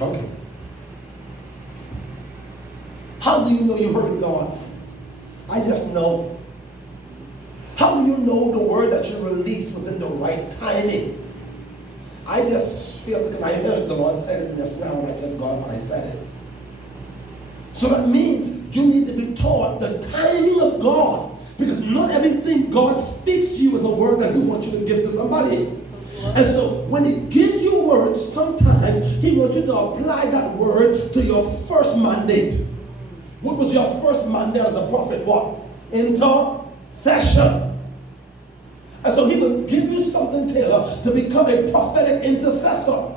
Okay. How do you know you heard God? I just know. How do you know the word that you released was in the right timing? I just feel like I heard the Lord said it just now, and I just got up and I said it. So that means you need to be taught the timing of God, because not everything God speaks to you is a word that He wants you to give to somebody. And so when He gives you a word, sometimes He wants you to apply that word to your first mandate. What was your first mandate as a prophet? What? Intercession. And so He will give you something, Taylor, to become a prophetic intercessor.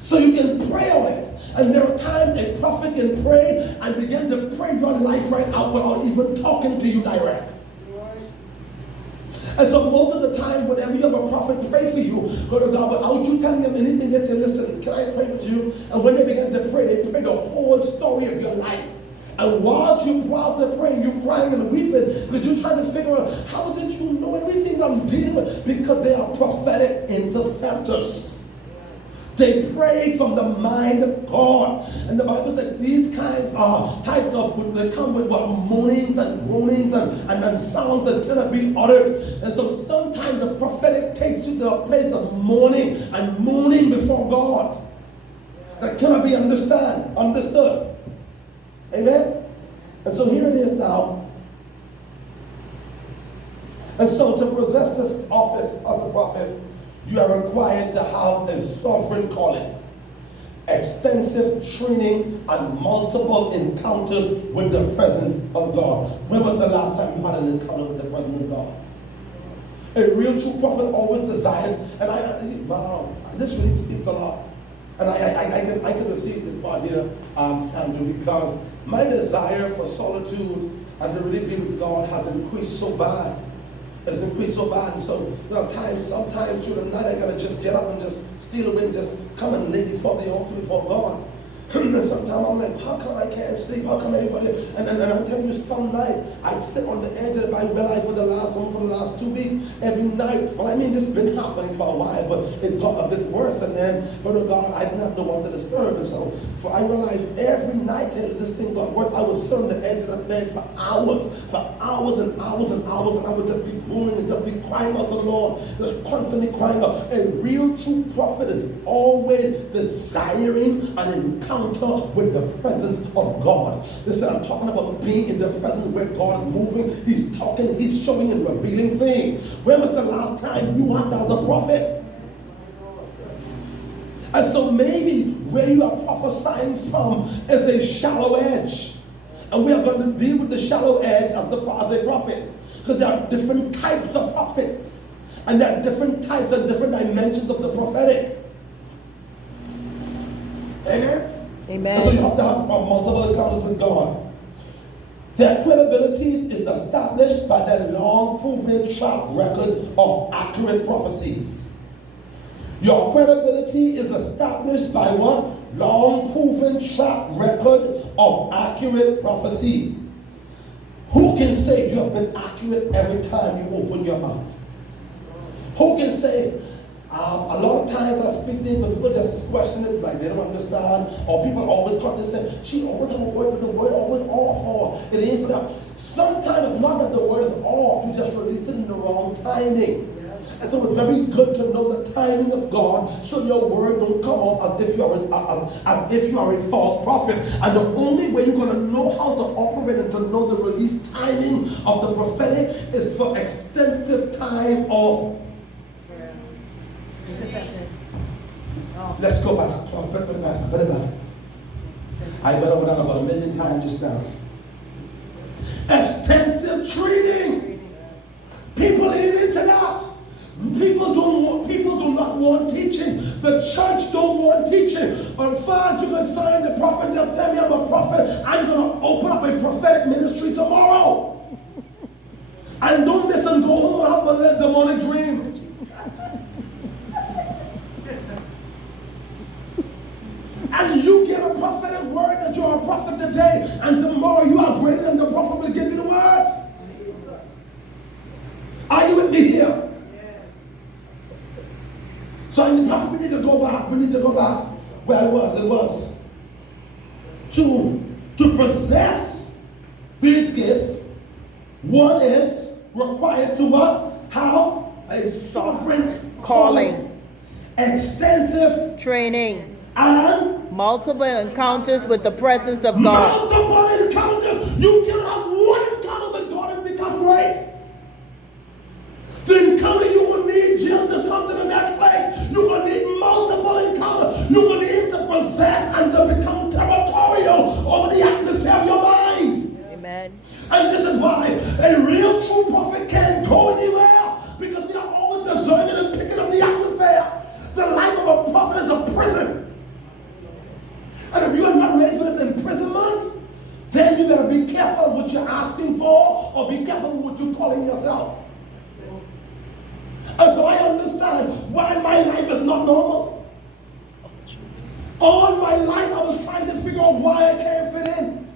So you can pray on it. And there are times a prophet can pray and begin to pray your life right out without even talking to you direct. And so most of the time, whenever you have a prophet pray for you, go to God, without you telling them anything, they say, listen, can I pray with you? And when they begin to pray, they pray the whole story of your life. And while you're out there praying, you're crying and weeping because you're trying to figure out, how did you know everything I'm dealing with? Because they are prophetic interceptors. They pray from the mind of God. And the Bible said these kinds are types of, they come with what, moanings and groanings and sounds that cannot be uttered. And so sometimes the prophetic takes you to a place of mourning and moaning before God that cannot be understood. Amen? And so here it is now. And so to possess this office of the prophet, you are required to have a sovereign calling, extensive training, and multiple encounters with the presence of God. When was the last time you had an encounter with the presence of God? A real true prophet always desired, and wow, this really speaks a lot. And I can receive this part here, Sandra, because my desire for solitude and to really be with God has increased so bad. It's increased so bad. And so there are times, sometimes through the night, I gotta just get up and just steal away and just come and lay before the altar before God. And sometimes I'm like, how come I can't sleep? How come everybody? And I'm telling you, some night I sit on the edge of the bed. Well, for the last 2 weeks, every night. Well, I mean, this has been happening for a while, but it got a bit worse. And then, brother God, I didn't have the one to disturb. And so, for I realized every night till this thing got worse, I would sit on the edge of that bed for hours and hours and hours, and I would just be moaning and just be crying out to the Lord, just constantly crying out. A real true prophet is always desiring an encounter with the presence of God. Listen, I'm talking about being in the presence where God is moving. He's talking, He's showing and revealing things. When was the last time you had that as a prophet? And so maybe where you are prophesying from is a shallow edge. And we are going to deal with the shallow edge as a prophet. Because there are different types of prophets. And there are different types and different dimensions of the prophetic. Amen? Amen. And so you have to have multiple encounters with God. Their credibility is established by their long proven track record of accurate prophecies. Your credibility is established by what? Long proven track record of accurate prophecy. Who can say you have been accurate every time you open your mouth? Who can say, a lot of times I speak things, but people just question it, like they don't understand, or people always come to say, she always have a word, but the word always off, or it ain't for them. Sometimes it's not that the word is off, you just released it in the wrong timing. And so it's very good to know the timing of God, so your word don't come off as if you are a false prophet. And the only way you're going to know how to operate and to know the release timing of the prophetic is for extensive time of. Let's go back. Put it back. I went over that about 1 million times just now. Extensive training. People ain't into that. People do not want teaching. The church don't want teaching. As far as you're concerned, the prophet just tell me I'm a prophet. I'm going to open up a prophetic ministry tomorrow. And don't miss and go home and have a demonic dream. And you get a prophetic word that you're a prophet today, and tomorrow you are greater than the prophet will give you the word. Are you with me here? So in the prophet, we need to go back. It was to possess these gifts. One is required to what? Have a sovereign calling, extensive training, and multiple encounters with the presence of God. multiple encounters. You can have one encounter with God and become great. The encounter you will need Jill to come to the next place. You will need multiple encounters. You will need to possess and to become territorial over the atmosphere of your mind. Amen. And this is why a real true prophet can't go anywhere, because we are always discerning and picking up the atmosphere. The life of a prophet is a prison. And if you are not ready for this imprisonment, then you better be careful what you're asking for, or be careful what you're calling yourself. And so I understand why my life is not normal. All my life I was trying to figure out why I can't fit in.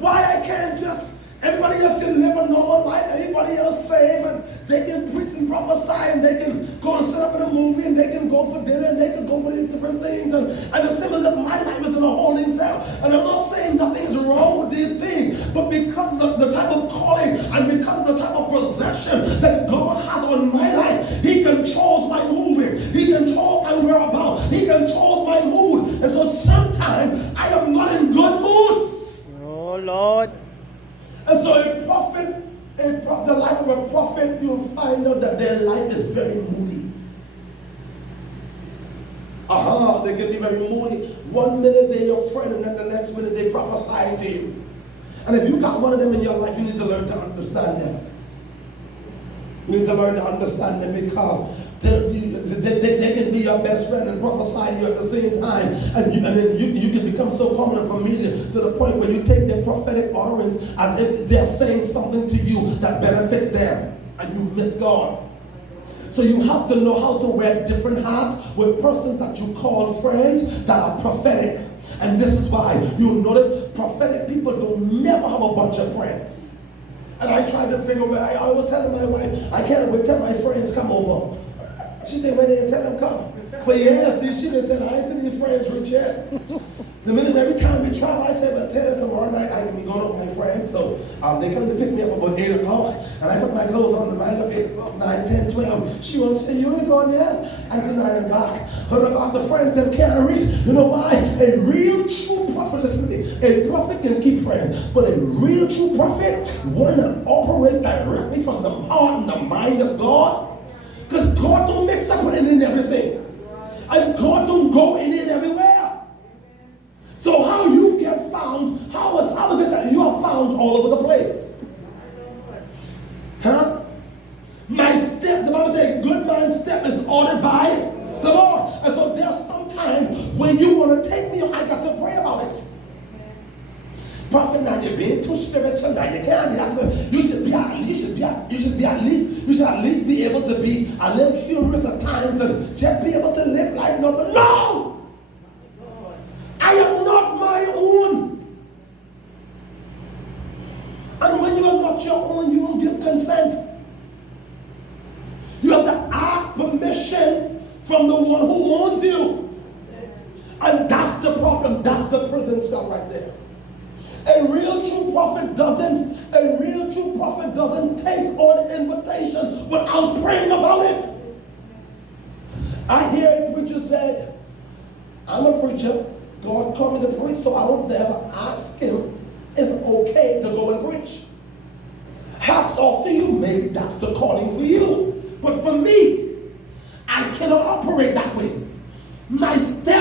Why I can't just, everybody else can live a normal life, everybody else save, and they can preach and prophesy, and they can go and sit up in a movie, and they can go for dinner, and they can go for these different things, and the same as that my life is in a holding cell. And I'm not saying nothing is wrong with these things, but because of the type of calling, and because of the type of possession that God has on my life, He controls my moving, He controls my whereabouts, He controls my mood. And so sometimes I am not in good moods. Oh Lord. And so a prophet, the life of a prophet, you'll find out that their life is very moody. They can be very moody. One minute they're your friend, and then the next minute they prophesy to you. And if you got one of them in your life, you need to learn to understand them. You need to learn to understand them, because they can be your best friend and prophesy to you at the same time. And then you can become so common and familiar to the point where you take their prophetic utterance as if they're saying something to you that benefits them, and you miss God. So you have to know how to wear different hats with persons that you call friends that are prophetic. And this is why you'll notice prophetic people don't never have a bunch of friends. And I tried to figure out, I was telling my wife, I can't wait till my friends come over. She said, when they tell them come. For years, she said, I ain't seen these friends rich yet. The minute every time we travel, I say, but tell them tomorrow night I can be going up with my friends. So they come to pick me up about 8 o'clock. And I put my clothes on the night of 8 o'clock, 9, 10, 12. She wants to say, you ain't going there? I can night and back. The friends that can't reach. You know why? A real true prophet, listen to me, a prophet can keep friends. But a real true prophet, one that operates directly from the heart and the mind of God. Because God don't mix up with any and everything. And God don't go in and everywhere. So how you get found, how is it that you are found all over the place? Huh? My step, the Bible says, good man's step is ordered by the Lord. And so there's some time when you want to take me, I got to pray about it. Prophet, now you're being too spiritual. Now you can't. You should at least be able to be a little humorous at times and just be able to live life normal. No! I am not my own. And when you are not your own, you don't give consent. You have to ask permission from the one who owns you. And that's the problem. That's the prison cell right there. A real true prophet doesn't take on invitation without praying about it. I hear a preacher said, I'm a preacher, God called me to preach, so I don't have to ever ask him, is it okay to go and preach? Hats off to you, maybe that's the calling for you. But for me, I cannot operate that way. My step